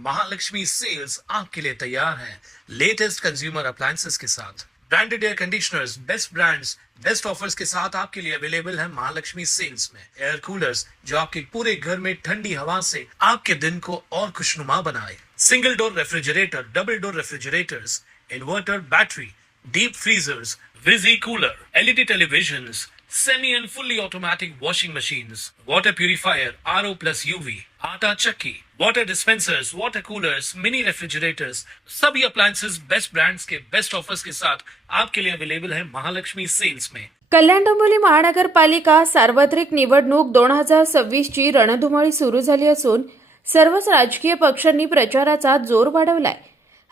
Mahalakshmi cells आपके लिए तैयार है लेटेस्ट कंज्यूमर अप्लायंसेस के साथ। Branded air conditioners, best brands, best offers के साथ आपके लिए अवेलेबल है महालक्ष्मी सेल्स में। एयर कूलर्स जो आपके पूरे घर में ठंडी हवा से आपके दिन को और खुशनुमा बनाए। Single door refrigerator, double door refrigerators, inverter battery, deep freezers, visi cooler, LED televisions, semi and fully automatic washing machines, water purifier, RO plus UV, आटा चक्की, water dispensers, water coolers, mini refrigerators, सभी appliances best brands के best offers के साथ आपके लिए available है Mahalakshmi sales में। कल्याण डोंबिवली महानगरपालिका सार्वत्रिक निवडणूक 2026 ची रणधुमाळी सुरू झाली असून सर्वच राजकीय पक्षांनी प्रचाराचा जोर वाढवलाय।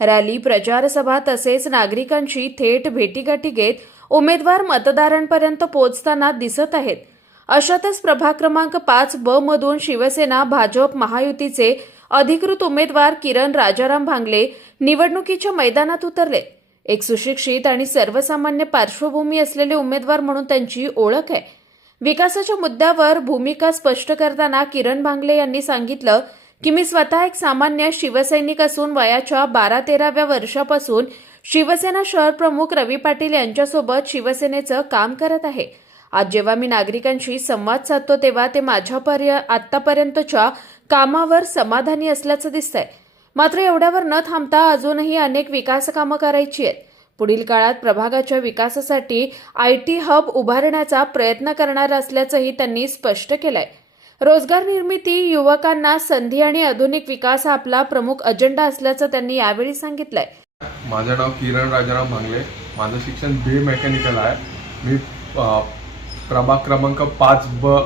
रॅली, प्रचार सभा तसेच नागरिकांशी थेट भेटीगाठी घेत उमेदवार मतदारांपर्यंत पोहोचताना दिसत आहेत। अशातच प्रभाग क्रमांक 5B मधून शिवसेना भाजप महायुतीचे अधिकृत उमेदवार किरण राजाराम भांगले निवडणुकीच्या मैदानात उतरले। एक सुशिक्षित आणि सर्वसामान्य पार्श्वभूमी असलेले उमेदवार म्हणून त्यांची ओळख आहे। विकासाच्या मुद्द्यावर भूमिका स्पष्ट करताना किरण भांगले यांनी सांगितलं की मी स्वतः एक सामान्य शिवसैनिक असून वयाच्या 12-13व्या वर्षापासून शिवसेना शहर प्रमुख रवी पाटील यांच्यासोबत शिवसेनेचं काम करत आहे। आज जेव्हा मी नागरिकांशी संवाद साधतो तेव्हा ते माझ्या आतापर्यंतच्या कामावर समाधानी असल्याचं दिसतंय। मात्र एवढ्यावर न थांबता अजूनही अनेक विकास कामं करायची आहेत। पुढील काळात प्रभागाच्या विकासासाठी IT हब उभारण्याचा प्रयत्न करणार असल्याचंही त्यांनी स्पष्ट केलंय। रोजगार निर्मिती, युवकांना संधी आणि आधुनिक विकास हा आपला प्रमुख अजेंडा असल्याचं त्यांनी यावेळी सांगितलंय। माझं नाव किरण राजाराम भांगले, माझं शिक्षण BA मेकॅनिकल आहे। मी प्रभाग क्रमांक 5B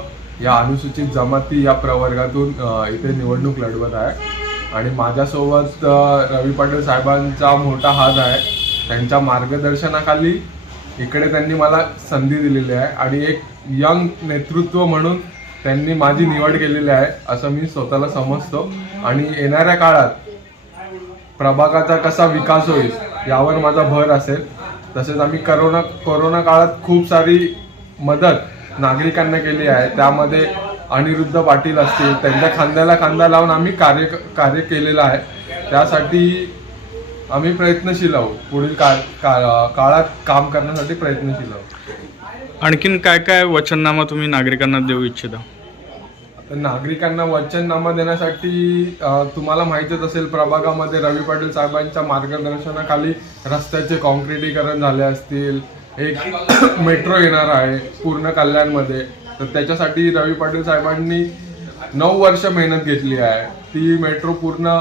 या अनुसूचित जमाती या प्रवर्गातून इथे निवडणूक लढवत आहे आणि माझ्यासोबत रवी पाटील साहेबांचा मोठा हात आहे। त्यांच्या मार्गदर्शनाखाली इकडे त्यांनी मला संधी दिलेली आहे आणि एक यंग नेतृत्व म्हणून त्यांनी माझी निवड केलेली आहे असं मी स्वतःला समजतो आणि येणाऱ्या काळात प्रभागाचा कसा विकास होईल यावर माझा भर असेल। तसेच आम्ही कोरोना काळात खूप सारी मदत नागरिकांना केली आहे। त्यामध्ये अनिरुद्ध पाटील असतील, त्यांच्या खांद्याला खांदा लावून आम्ही कार्य केलेलं आहे। त्यासाठी आम्ही प्रयत्नशील आहोत, पुढील काळात काम करण्यासाठी प्रयत्नशील आहोत। आणखीन काय काय वचननामा तुम्ही नागरिकांना देऊ इच्छिता? नागरिकांना वचननामा देण्यासाठी तुम्हाला माहितीच असेल, प्रभागामध्ये रवी पाटील साहेबांच्या मार्गदर्शनाखाली रस्त्याचे कॉन्क्रिटीकरण झाले असतील, एक मेट्रो येणार आहे पूर्ण कल्याणमध्ये, तर त्याच्यासाठी रवी पाटील साहेबांनी 9 वर्ष मेहनत घेतली आहे। ती मेट्रो पूर्ण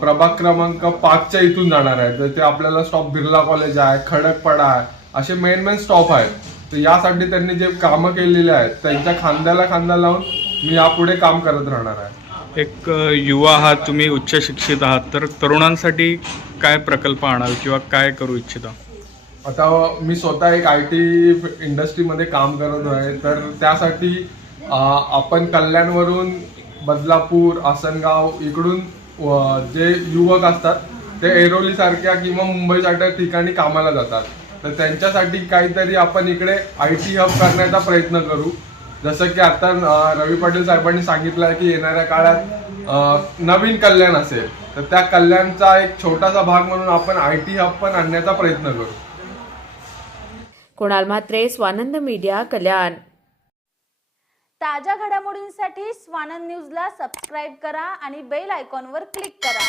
प्रभाग क्रमांक 5च्या इथून जाणार आहे। तर ते आपल्याला स्टॉप बिर्ला कॉलेज आहे, खडकपाडा आहे, असे मेन स्टॉप आहेत। तर यासाठी त्यांनी जे कामं केलेली आहेत त्यांच्या खांद्याला खांदा लावून मी यापुढे काम करत राहणार आहे। एक युवा आहात तुम्ही, उच्च शिक्षित आहात, तर तरुणांसाठी काय प्रकल्प आणाल किंवा काय करू इच्छिता? आता मी स्वतः एक IT इंडस्ट्रीमध्ये काम करत आहे, तर त्यासाठी आपण कल्याणवरून बदलापूर, आसनगाव इकडून जे युवक असतात ते ऐरोलीसारख्या किंवा मुंबईसारख्या ठिकाणी कामाला जातात। तर त्यांच्यासाठी काहीतरी आपण इकडे IT हब करण्याचा प्रयत्न करू। जसं की आता रवी पाटील साहेबांनी सांगितलं आहे की येणाऱ्या काळात नवीन कल्याण असेल, तर त्या कल्याणचा एक छोटासा भाग म्हणून आपण IT हब पण आणण्याचा प्रयत्न करू। कुणाल म्हात्रे, स्वानंद मीडिया, कल्याण। ताज्या घडामोडींसाठी स्वानंद न्यूजला सबस्क्राईब करा आणि बेल आयकॉनवर क्लिक करा।